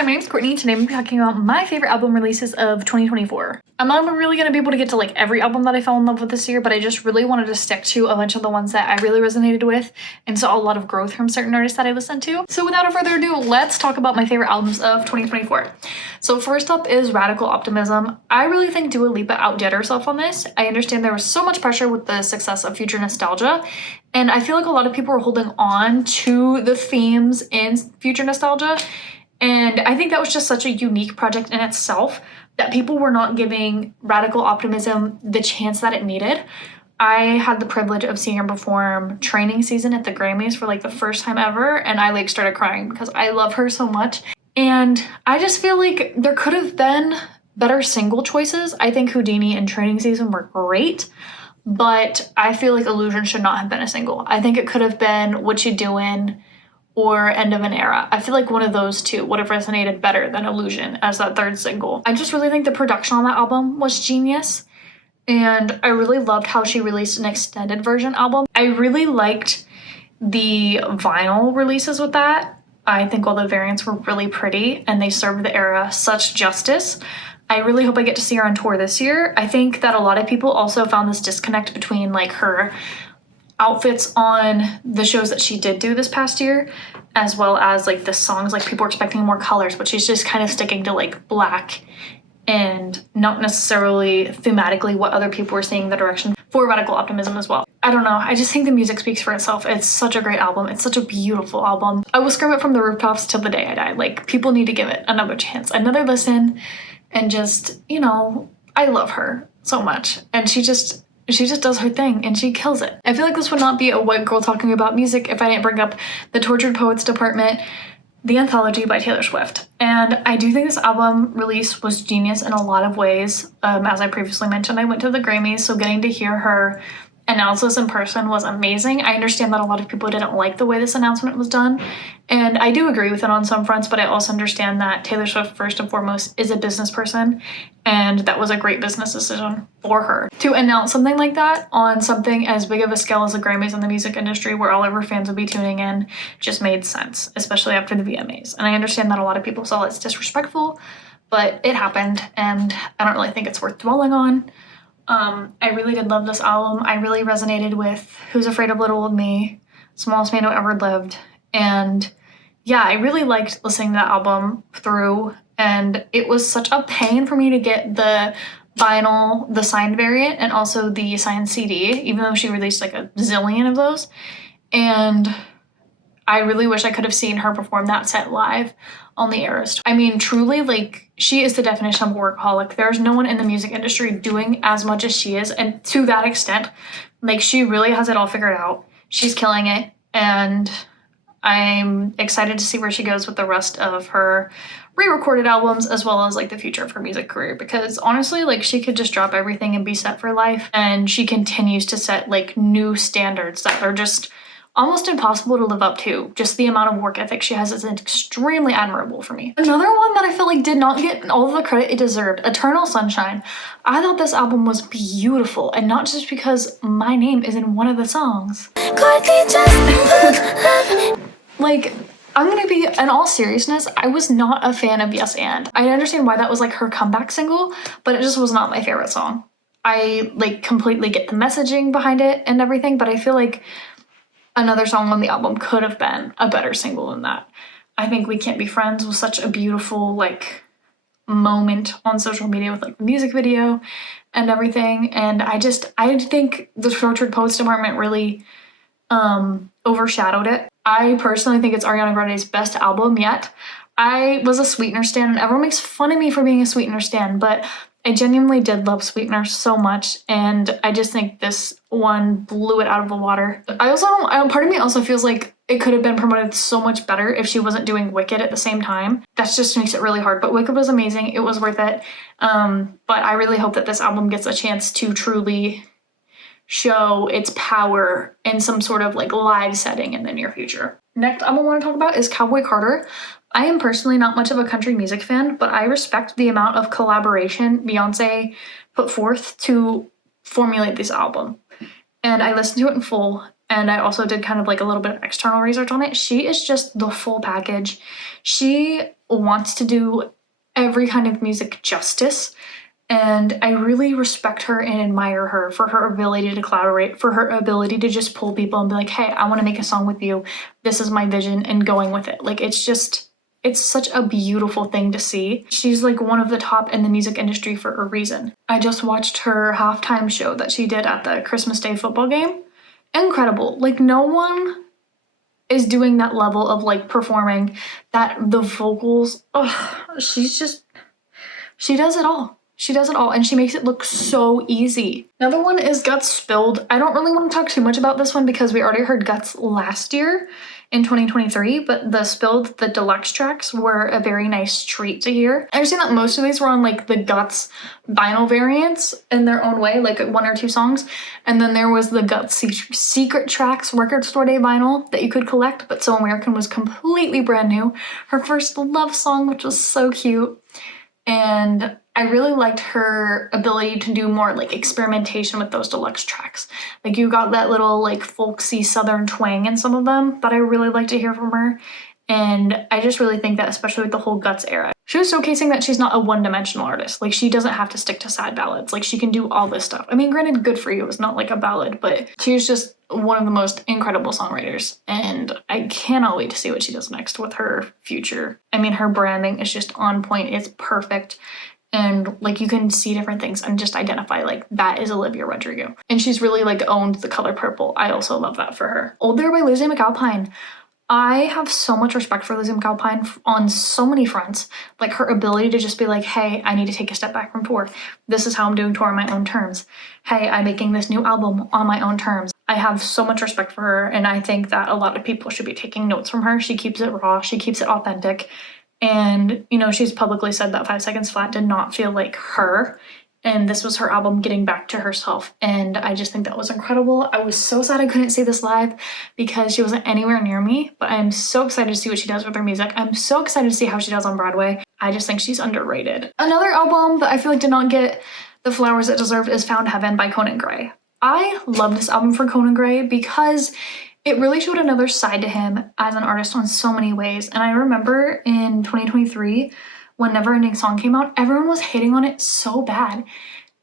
Hi, my name's Courtney. Today I'm talking about my favorite album releases of 2024. I'm not really going to be able to get to like every album that I fell in love with this year, but I just really wanted to stick to a bunch of the ones that I really resonated with and saw a lot of growth from certain artists that I listened to. So without further ado, let's talk about my favorite albums of 2024. So first up is Radical Optimism. I really think Dua Lipa outdid herself on this. I understand there was so much pressure with the success of Future Nostalgia, and I feel like a lot of people are holding on to the themes in Future Nostalgia. And I think that was just such a unique project in itself that people were not giving Radical Optimism the chance that it needed. I had the privilege of seeing her perform Training Season at the Grammys for like the first time ever, and I like started crying because I love her so much. And I just feel like there could have been better single choices. I think Houdini and Training Season were great, but I feel like Illusion should not have been a single. I think it could have been What You Doin' or End of an Era. I feel like one of those two would have resonated better than Illusion as that third single. I just really think the production on that album was genius, and I really loved how she released an extended version album. I really liked the vinyl releases with that. I think all the variants were really pretty and they served the era such justice. I really hope I get to see her on tour this year. I think that a lot of people also found this disconnect between like her outfits on the shows that she did do this past year, as well as like the songs. Like people were expecting more colors, but she's just kind of sticking to like black and not necessarily thematically what other people were seeing the direction for Radical Optimism as well. I don't know, I just think the music speaks for itself. It's such a great album. It's such a beautiful album. I will scream it from the rooftops till the day I die. Like, people need to give it another chance, another listen, and just, you know, I love her so much, and she just does her thing and she kills it. I feel like this would not be a white girl talking about music if I didn't bring up The Tortured Poets Department, the anthology by Taylor Swift. And I do think this album release was genius in a lot of ways. As I previously mentioned, I went to the Grammys, so getting to hear her announce this in person was amazing. I understand that a lot of people didn't like the way this announcement was done, and I do agree with it on some fronts, but I also understand that Taylor Swift, first and foremost, is a business person, and that was a great business decision for her. To announce something like that on something as big of a scale as the Grammys in the music industry, where all of her fans would be tuning in, just made sense, especially after the VMAs. And I understand that a lot of people saw it's disrespectful, but it happened, and I don't really think it's worth dwelling on. I really did love this album. I really resonated with Who's Afraid of Little Old Me, Smallest Man Who Ever Lived, and yeah, I really liked listening to that album through, and it was such a pain for me to get the vinyl, the signed variant, and also the signed CD, even though she released like a zillion of those, and I really wish I could have seen her perform that set live on the Eras Tour. I mean, truly, like, she is the definition of a workaholic. There's no one in the music industry doing as much as she is, and to that extent, like, she really has it all figured out. She's killing it, and I'm excited to see where she goes with the rest of her re-recorded albums, as well as like the future of her music career, because honestly, like, she could just drop everything and be set for life, and she continues to set like new standards that are just almost impossible to live up to. Just the amount of work ethic she has is extremely admirable for me. Another one that I feel like did not get all of the credit it deserved, Eternal Sunshine. I thought this album was beautiful, and not just because my name is in one of the songs. Like, I'm gonna be, in all seriousness, I was not a fan of Yes And. I understand why that was like her comeback single, but it just was not my favorite song. I like completely get the messaging behind it and everything, but I feel like another song on the album could have been a better single than that. I think We Can't Be Friends was such a beautiful like moment on social media with like the music video and everything, and I think the Tortured Poets Department really overshadowed it. I personally think it's Ariana Grande's best album yet. I was a Sweetener stan, and everyone makes fun of me for being a Sweetener stan, but I genuinely did love Sweetener so much, and I just think this one blew it out of the water. Part of me also feels like it could have been promoted so much better if she wasn't doing Wicked at the same time. That just makes it really hard, but Wicked was amazing. It was worth it. But I really hope that this album gets a chance to truly show its power in some sort of like live setting in the near future. Next album I want to talk about is Cowboy Carter. I am personally not much of a country music fan, but I respect the amount of collaboration Beyonce put forth to formulate this album. And I listened to it in full, and I also did kind of like a little bit of external research on it. She is just the full package. She wants to do every kind of music justice. And I really respect her and admire her for her ability to collaborate, for her ability to just pull people and be like, hey, I want to make a song with you. This is my vision, and going with it. Like, it's such a beautiful thing to see. She's like one of the top in the music industry for a reason. I just watched her halftime show that she did at the Christmas Day football game. Incredible. Like, no one is doing that level of like performing, that the vocals, she does it all. She does it all, and she makes it look so easy. Another one is Guts Spilled. I don't really want to talk too much about this one because we already heard Guts last year in 2023, but the Spilled, the deluxe tracks were a very nice treat to hear. I understand that most of these were on like the Guts vinyl variants in their own way, like 1 or 2 songs. And then there was the Guts Secret Tracks Record Store Day vinyl that you could collect, but So American was completely brand new. Her first love song, which was so cute. And I really liked her ability to do more like experimentation with those deluxe tracks. Like, you got that little like folksy southern twang in some of them that I really like to hear from her. And I just really think that, especially with the whole Guts era, she was showcasing that she's not a one-dimensional artist. Like, she doesn't have to stick to sad ballads. Like, she can do all this stuff. I mean, granted, Good For You is not like a ballad, but she's just one of the most incredible songwriters. And I cannot wait to see what she does next with her future. I mean, her branding is just on point. It's perfect. And like, you can see different things and just identify like that is Olivia Rodrigo. And she's really like owned the color purple. I also love that for her. Old There by Lizzie McAlpine. I have so much respect for Lizzie McAlpine on so many fronts. Like, her ability to just be like, hey, I need to take a step back from tour. This is how I'm doing tour on my own terms. Hey, I'm making this new album on my own terms. I have so much respect for her, and I think that a lot of people should be taking notes from her. She keeps it raw. She keeps it authentic. And, you know, she's publicly said that 5 Seconds Flat did not feel like her. And this was her album getting back to herself. And I just think that was incredible. I was so sad I couldn't see this live because she wasn't anywhere near me. But I'm so excited to see what she does with her music. I'm so excited to see how she does on Broadway. I just think she's underrated. Another album that I feel like did not get the flowers it deserved is Found Heaven by Conan Gray. I love this album for Conan Gray because it really showed another side to him as an artist on so many ways. And I remember in 2023, when Neverending Song came out, everyone was hating on it so bad.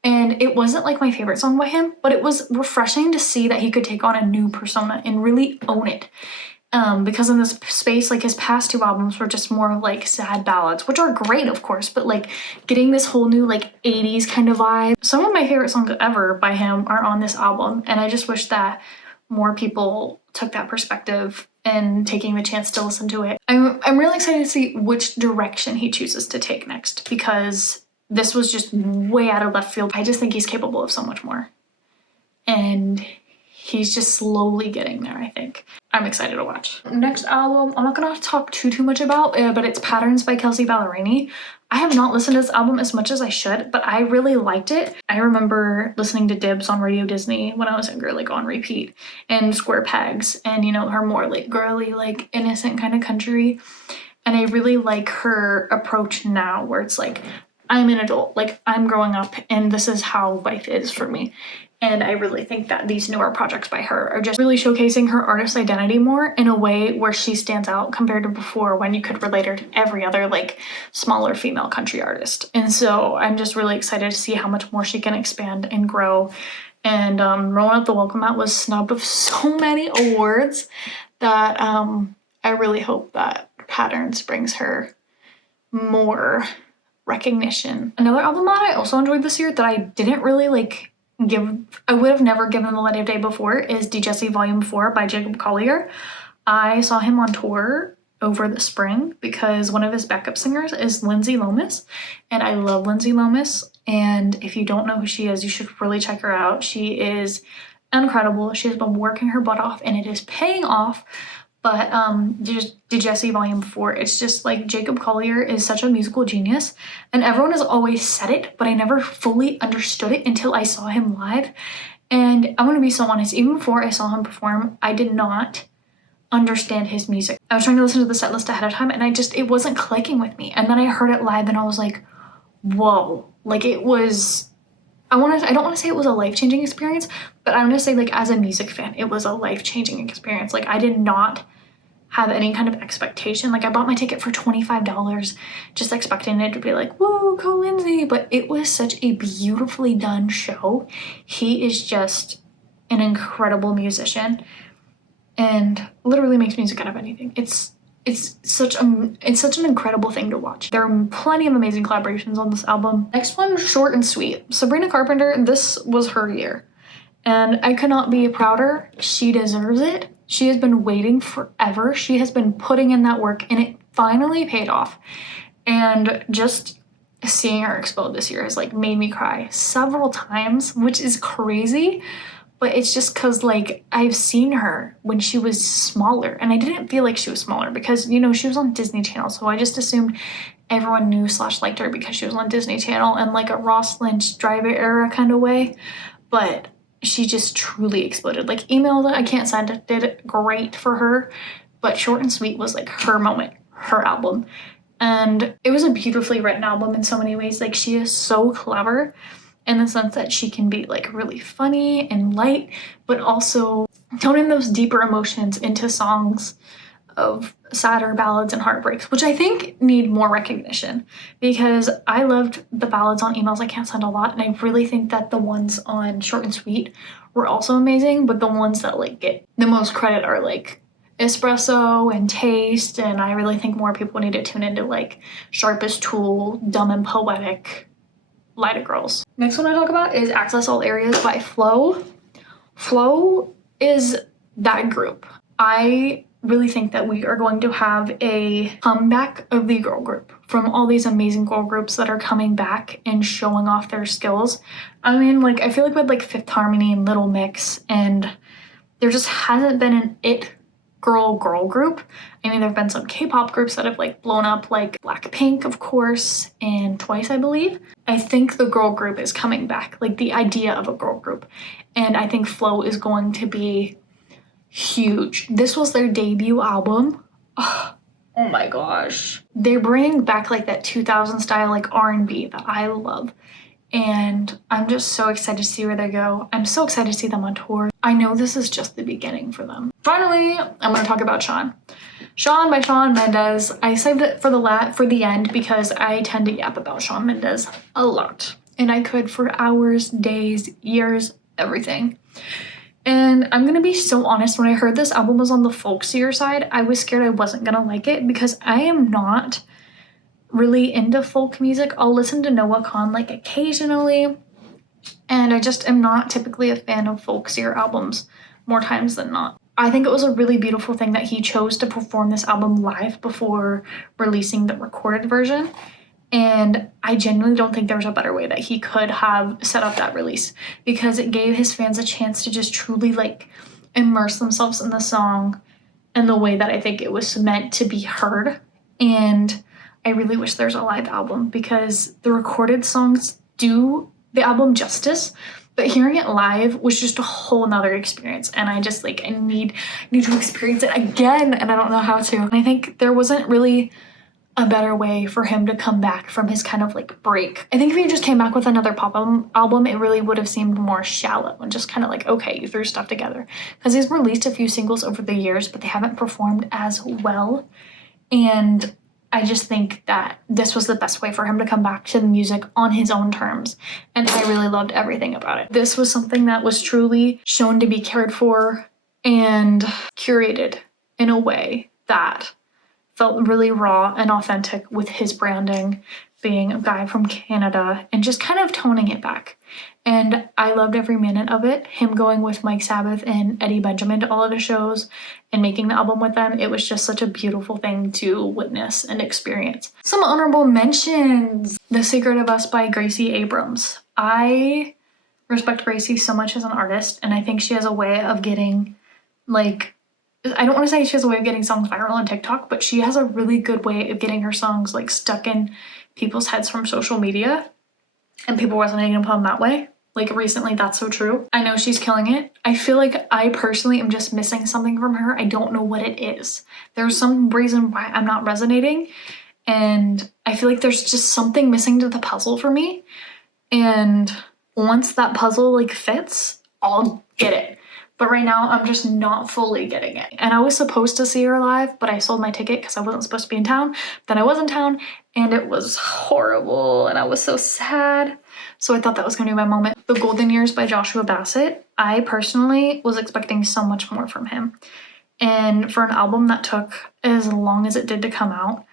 And it wasn't like my favorite song by him, but it was refreshing to see that he could take on a new persona and really own it. Because in this space, like, his past 2 albums were just more like sad ballads, which are great, of course, but like getting this whole new like 80s kind of vibe. Some of my favorite songs ever by him are on this album, and I just wish that more people took that perspective and taking the chance to listen to it. I'm really excited to see which direction he chooses to take next, because this was just way out of left field. I just think he's capable of so much more. And he's just slowly getting there, I think. I'm excited to watch. Next album, I'm not gonna talk too much about, but it's Patterns by Kelsea Ballerini. I have not listened to this album as much as I should, but I really liked it. I remember listening to Dibs on Radio Disney when I was younger, like on repeat, and Square Pegs, and, you know, her more like girly, like innocent kind of country. And I really like her approach now, where it's like, I'm an adult, like, I'm growing up, and this is how life is for me. And I really think that these newer projects by her are just really showcasing her artist identity more in a way where she stands out compared to before, when you could relate her to every other like smaller female country artist. And so I'm just really excited to see how much more she can expand and grow. And Rolling Out the Welcome Mat was snubbed of so many awards that I really hope that Patterns brings her more recognition. Another album that I also enjoyed this year that I didn't really like I would have never given the light of day before is DeJesse Volume 4 by Jacob Collier. I saw him on tour over the spring because one of his backup singers is Lindsay Lomas, and I love Lindsay Lomas, and if you don't know who she is, you should really check her out. She is incredible. She has been working her butt off, and it is paying off. But DeJesse Volume 4, it's just like Jacob Collier is such a musical genius, and everyone has always said it, but I never fully understood it until I saw him live. And I'm gonna be so honest, even before I saw him perform, I did not understand his music. I was trying to listen to the set list ahead of time, and it wasn't clicking with me. And then I heard it live, and I was like, whoa, like, it was, I don't want to say it was a life-changing experience, but I'm gonna say, like, as a music fan, it was a life-changing experience. Like, I did not have any kind of expectation. Like I bought my ticket for $25 just expecting it to be like, whoa, Cole Lindsey, but it was such a beautifully done show. He is just an incredible musician and literally makes music out of anything. It's such an incredible thing to watch. There are plenty of amazing collaborations on this album. Next one, Short and Sweet. Sabrina Carpenter, this was her year. And I could not be prouder. She deserves it. She has been waiting forever. She has been putting in that work and it finally paid off. And just seeing her explode this year has like made me cry several times, which is crazy. But it's just because like I've seen her when she was smaller and I didn't feel like she was smaller because, you know, she was on Disney Channel. So I just assumed everyone knew / liked her because she was on Disney Channel and like a Ross Lynch Driver era kind of way. But she just truly exploded. Like Email That I Can't Send did great for her, but Short and Sweet was like her moment, her album. And it was a beautifully written album in so many ways. Like she is so clever in the sense that she can be like really funny and light, but also toning those deeper emotions into songs of sadder ballads and heartbreaks, which I think need more recognition because I loved the ballads on Emails I Can't Send a lot. And I really think that the ones on Short and Sweet were also amazing, but the ones that like get the most credit are like Espresso and Taste. And I really think more people need to tune into like Sharpest Tool, Dumb and Poetic, Lighter Girls. Next one I talk about is Access All Areas by Flo. Flo is that group. I really think that we are going to have a comeback of the girl group from all these amazing girl groups that are coming back and showing off their skills. I mean, like, I feel like with like Fifth Harmony and Little Mix, and there just hasn't been an it girl group. I mean, there have been some K-pop groups that have like blown up, like Blackpink, of course, and Twice, I believe. I think the girl group is coming back, like the idea of a girl group. And I think Flo is going to be huge. This was their debut album. Oh my gosh. They're bringing back like that 2000 style like R&B that I love. And I'm just so excited to see where they go. I'm so excited to see them on tour. I know this is just the beginning for them. Finally, I'm going to talk about Shawn. Shawn by Shawn Mendes. I saved it for the end because I tend to yap about Shawn Mendes a lot. And I could for hours, days, years, everything. And I'm gonna be so honest, when I heard this album was on the folksier side, I was scared I wasn't gonna like it because I am not really into folk music. I'll listen to Noah Kahan like occasionally, and I just am not typically a fan of folksier albums more times than not. I think it was a really beautiful thing that he chose to perform this album live before releasing the recorded version. And I genuinely don't think there was a better way that he could have set up that release because it gave his fans a chance to just truly like immerse themselves in the song in the way that I think it was meant to be heard. And I really wish there's a live album because the recorded songs do the album justice, but hearing it live was just a whole nother experience. And I just like, I need to experience it again and I don't know how to. And I think there wasn't really a better way for him to come back from his kind of like break. I think if he just came back with another pop album, it really would have seemed more shallow and just kind of like, okay, you threw stuff together. Because he's released a few singles over the years, but they haven't performed as well. And I just think that this was the best way for him to come back to the music on his own terms. And I really loved everything about it. This was something that was truly shown to be cared for and curated in a way that felt really raw and authentic with his branding, being a guy from Canada and just kind of toning it back. And I loved every minute of it. Him going with Mike Sabbath and Eddie Benjamin to all of his shows and making the album with them. It was just such a beautiful thing to witness and experience. Some honorable mentions. The Secret of Us by Gracie Abrams. I respect Gracie so much as an artist, and I think she has a way of getting like, I don't want to say she has a way of getting songs viral on TikTok, but she has a really good way of getting her songs like stuck in people's heads from social media and people resonating upon that way. Like recently, that's so true. I know she's killing it. I feel like I personally am just missing something from her. I don't know what it is. There's some reason why I'm not resonating, and I feel like there's just something missing to the puzzle for me. And once that puzzle like fits, I'll get it. But right now I'm just not fully getting it. And I was supposed to see her live, but I sold my ticket because I wasn't supposed to be in town. Then I was in town and it was horrible and I was so sad. So I thought that was gonna be my moment. The Golden Years by Joshua Bassett, I personally was expecting so much more from him. And for an album that took as long as it did to come out,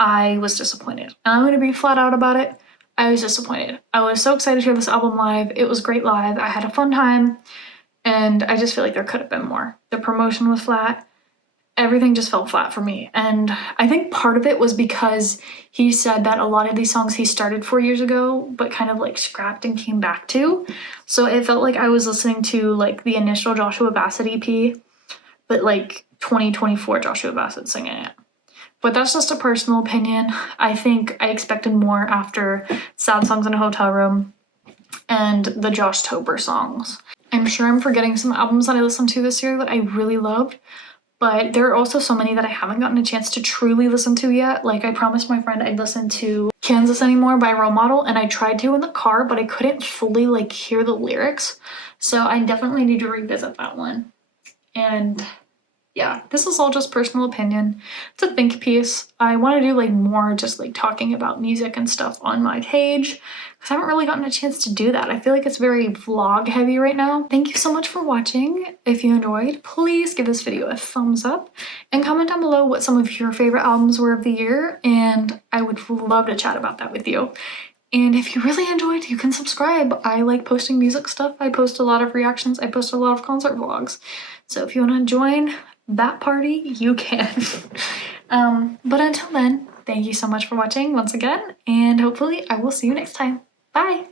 I was disappointed. And I'm gonna be flat out about it. I was disappointed. I was so excited to hear this album live. It was great live. I had a fun time. And I just feel like there could have been more. The promotion was flat. Everything just felt flat for me. And I think part of it was because he said that a lot of these songs he started 4 years ago, but kind of like scrapped and came back to. So it felt like I was listening to like the initial Joshua Bassett EP, but like 2024 Joshua Bassett singing it. But that's just a personal opinion. I think I expected more after Sad Songs in a Hotel Room and the Josh Tober songs. I'm sure I'm forgetting some albums that I listened to this year that I really loved, but there are also so many that I haven't gotten a chance to truly listen to yet. Like I promised my friend I'd listen to Kansas Anymore by Role Model, and I tried to in the car, but I couldn't fully like hear the lyrics. So I definitely need to revisit that one. And yeah, this is all just personal opinion. It's a think piece. I want to do like more just like talking about music and stuff on my page because I haven't really gotten a chance to do that. I feel like it's very vlog heavy right now. Thank you so much for watching. If you enjoyed, please give this video a thumbs up and comment down below what some of your favorite albums were of the year, and I would love to chat about that with you. And if you really enjoyed, you can subscribe. I like posting music stuff. I post a lot of reactions. I post a lot of concert vlogs. So if you want to join that party, you can. But until then, thank you so much for watching once again, and hopefully I will see you next time. Bye!